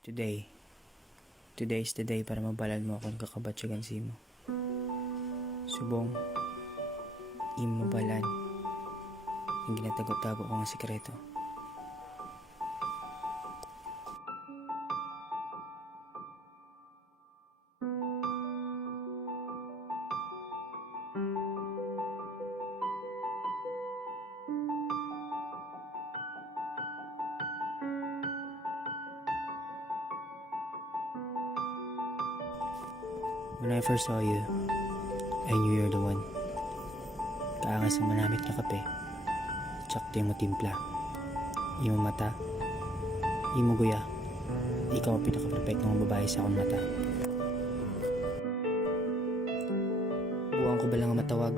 Today is the day para mabalad mo akong kakabatsagan si mo. Subong, imo mabalan ang ginatago-tago ko ng sikreto. When I first saw you, I knew you're the one. Kaangas ang manamit na kape. Tsakto yung timpla. Imo mata. Imo guya. Ikaw ang pinaka-perfectong babae sa akong mata. Buwang ko ba lang ang matawag?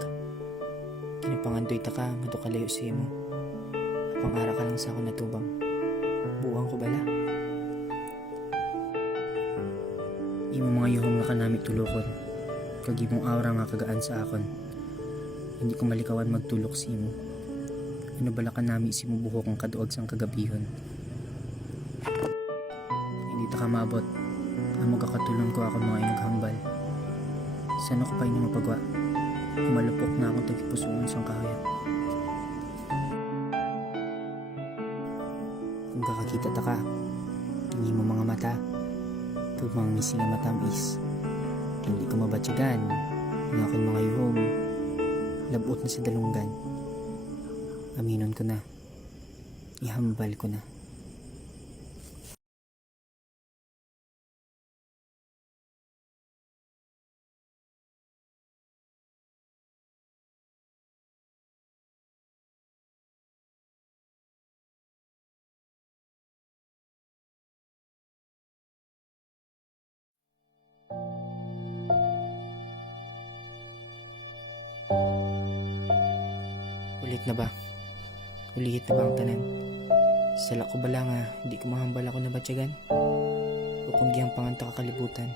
Kinapangandoy ta ka, matukalayo sa imo. Pangara ka lang sa akong natubang. Buwang ko bala. Imo mga yuhong nga kanamit tulokon. Kagibong aura nga kagaan sa akon. Hindi ko malikawan magtulok si imo. Ano bala ka nami si mo buhok ang kaduag sang kagabihon. Hindi ta ka maabot. Ang magkakatulong ko ako mga inaghambal. Saan ako pa ini mapagwa? Kumalupok na akong tagipusungan sang kahayat. Kung kakakita ta ka, hindi mo mga mata. Pag mga ngising na matamis, hindi ko mabatyagan. Nga akong mga yuhong, labot na sa dalunggan. Aminon ko na. Ihambal ko na. Ulit na ba? Ulit na ba ang tanan? Sala ko bala nga, di ko mahambal ako na batyagan? O kung di ang panganta kakalibutan?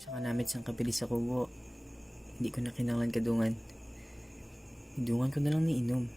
Sa kanamit sang kabilis sa kubo, hindi ko na kinangan kadungan. Idungan ko na lang ni inom.